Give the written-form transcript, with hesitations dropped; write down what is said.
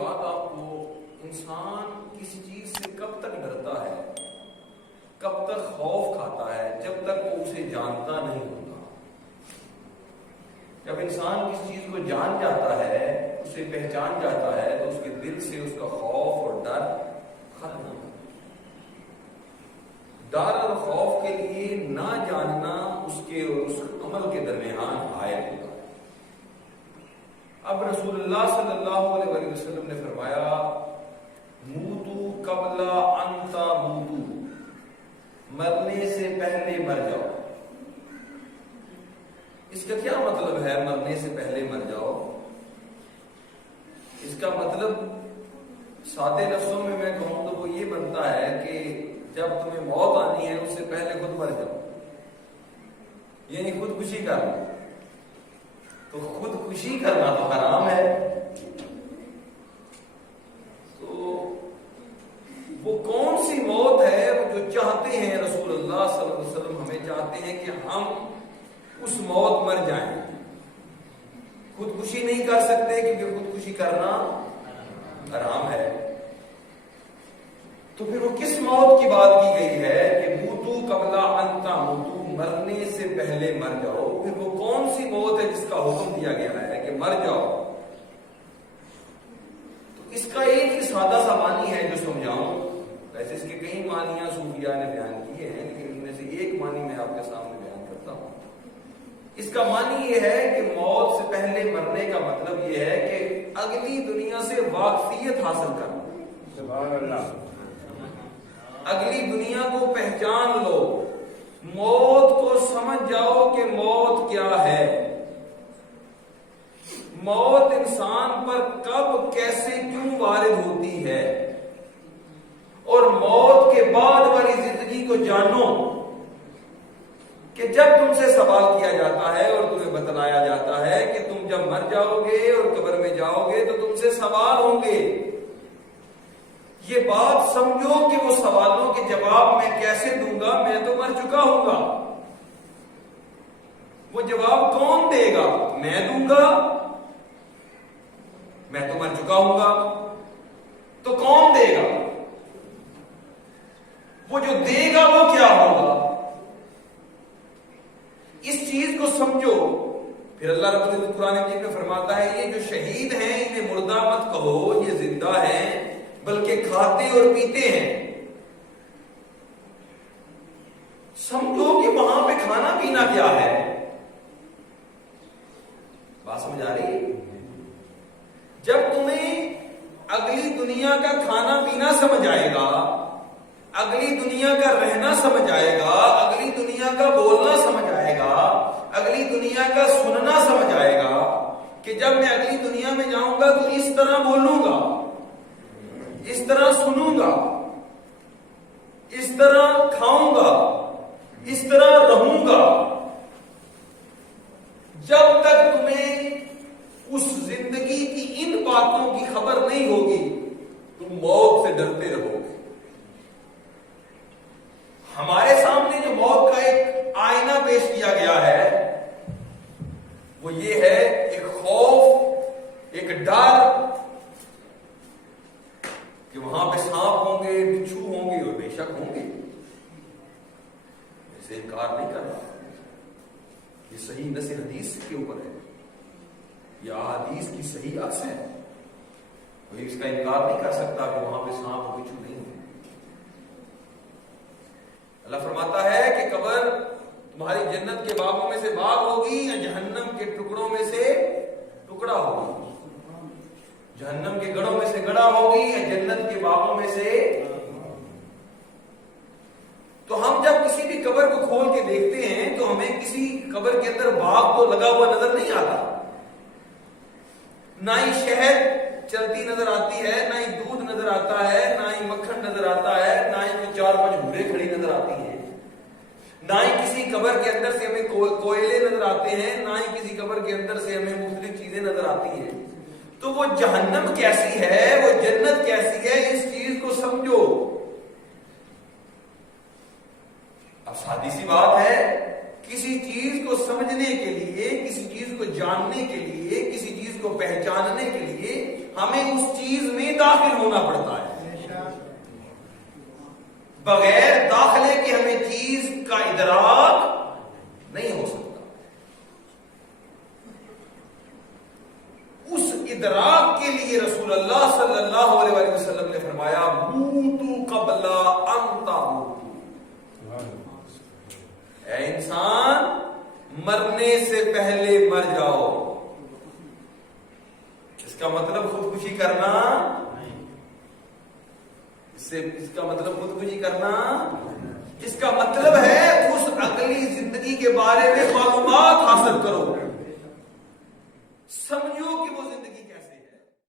بات آپ کو، انسان کسی چیز سے کب تک ڈرتا ہے، کب تک خوف کھاتا ہے، جب تک وہ اسے جانتا نہیں ہوتا۔ جب انسان کسی چیز کو جان جاتا ہے، اسے پہچان جاتا ہے، تو اس کے دل سے اس کا خوف اور ڈر ختم ہوتا ہے۔ ڈر اور خوف کے لیے نہ جاننا اس کے اور اس عمل کے درمیان حائل ہوتا ہے۔ اب رسول اللہ صلی اللہ علیہ وسلم نے فرمایا موتو قبل ان تموتو، مرنے سے پہلے مر جاؤ۔ اس کا کیا مطلب ہے مرنے سے پہلے مر جاؤ؟ اس کا مطلب سادے لفظوں میں کہوں تو وہ یہ بنتا ہے کہ جب تمہیں موت آنی ہے اس سے پہلے خود مر جاؤ، یعنی خودکشی کر لو۔ تو خودکشی کرنا تو حرام ہے، تو وہ کون سی موت ہے وہ جو چاہتے ہیں رسول اللہ صلی اللہ علیہ وسلم ہمیں چاہتے ہیں کہ ہم اس موت مر جائیں۔ خودکشی نہیں کر سکتے کیونکہ خودکشی کرنا حرام ہے، تو پھر وہ کس موت کی بات کی گئی ہے کہ موتو قبل ان تموتو، مرنے سے پہلے مر جاؤ؟ پھر وہ کون سی موت ہے جس کا حکم دیا گیا ہے کہ مر جاؤ؟ تو اس کا ایک ہی سادہ سا معنی ہے جو سمجھاؤں، ویسے اس کے کئی معنیاں صوفیاء نے بیان کیے ہیں، لیکن ان میں سے ایک معنی میں آپ کے سامنے بیان کرتا ہوں۔ اس کا معنی یہ ہے کہ موت سے پہلے مرنے کا مطلب یہ ہے کہ اگلی دنیا سے واقفیت حاصل کرنا۔ سبحان اللہ۔ اگلی دنیا کو پہچان لو، موت کو سمجھ جاؤ کہ موت کیا ہے، موت انسان پر کب کیسے کیوں وارد ہوتی ہے، اور موت کے بعد والی زندگی کو جانو کہ جب تم سے سوال کیا جاتا ہے اور تمہیں بتلایا جاتا ہے کہ تم جب مر جاؤ گے اور قبر میں جاؤ گے تو تم سے سوال ہوں گے، یہ بات سمجھو کہ وہ سوالوں کے جواب میں کیسے دوں گا، میں تو مر چکا ہوں گا۔ وہ جواب کون دے گا؟ میں دوں گا، میں تو مر چکا ہوں گا، تو کون دے گا؟ وہ جو دے گا وہ کیا ہوگا؟ اس چیز کو سمجھو۔ پھر اللہ رب العزت قرآن مجید میں فرماتا ہے یہ جو شہید ہیں انہیں مردہ مت کہو، یہ زندہ ہیں بلکہ کھاتے اور پیتے ہیں۔ سمجھو کہ وہاں پہ کھانا پینا کیا ہے، بات سمجھ آ رہی ہے؟ جب تمہیں اگلی دنیا کا کھانا پینا سمجھ آئے گا، اگلی دنیا کا رہنا سمجھ آئے گا، اگلی دنیا کا بولنا سمجھ آئے گا، اگلی دنیا کا سننا سمجھ آئے گا کہ جب میں اگلی دنیا میں جاؤں گا تو اس طرح بولوں گا، اس طرح سنوں گا، اس طرح کھاؤں گا، اس طرح رہوں گا، جب تک تمہیں اس زندگی کی ان باتوں کی خبر نہیں ہوگی تم موت سے ڈرتے رہو گے۔ ہمارے سامنے جو موت کا ایک آئینہ پیش کیا گیا ہے وہ یہ ہے ایک خوف، ایک ڈر کہ وہاں پہ سانپ ہوں گے، بچھو ہوں گے، اور بے شک ہوں گے، اسے انکار نہیں کر رہا، یہ صحیح نص حدیث کے اوپر ہے، یہ احادیث کی صحیح اصل ہے، کوئی اس کا انکار نہیں کر سکتا کہ وہاں پہ سانپ اور بچھو نہیں ہوں گے۔ اللہ فرماتا ہے کہ قبر تمہاری جنت کے باغوں میں سے باغ ہوگی یا جہنم کے ٹکڑوں میں سے ٹکڑا ہوگی، جہنم کے گڑھوں میں سے گڑھا ہوگی یا جنت کے باغوں میں سے۔ تو ہم جب کسی بھی قبر کو کھول کے دیکھتے ہیں تو ہمیں کسی قبر کے اندر باغ تو لگا ہوا نظر نہیں آتا، نہ ہی شہد چلتی نظر آتی ہے، نہ ہی دودھ نظر آتا ہے، نہ ہی مکھن نظر آتا ہے، نہ ہی کوئی 4-5 گھوڑے کھڑی نظر آتی ہیں، نہ ہی کسی قبر کے اندر سے ہمیں کوئلے نظر آتے ہیں، نہ ہی کسی قبر کے اندر سے ہمیں مختلف چیزیں نظر آتی ہیں۔ تو وہ جہنم کیسی ہے، وہ جنت کیسی ہے، اس چیز کو سمجھو۔ اب سادی سی بات ہے، کسی چیز کو سمجھنے کے لیے، کسی چیز کو جاننے کے لیے، کسی چیز کو پہچاننے کے لیے ہمیں اس چیز میں داخل ہونا پڑتا ہے. بغیر داخلے کے ہمیں چیز کا ادراک نہیں ہو سکتا. اس ادراک کے لیے رسول اللہ صلی اللہ علیہ وآلہ وسلم نے فرمایا موتو قبل ان تموتو. اے انسان مرنے سے پہلے مر جاؤ. اس کا مطلب خودکشی کرنا اس کا مطلب خودکشی کرنا اس کا مطلب ہے اس اگلی زندگی کے بارے میں معلومات حاصل کرو.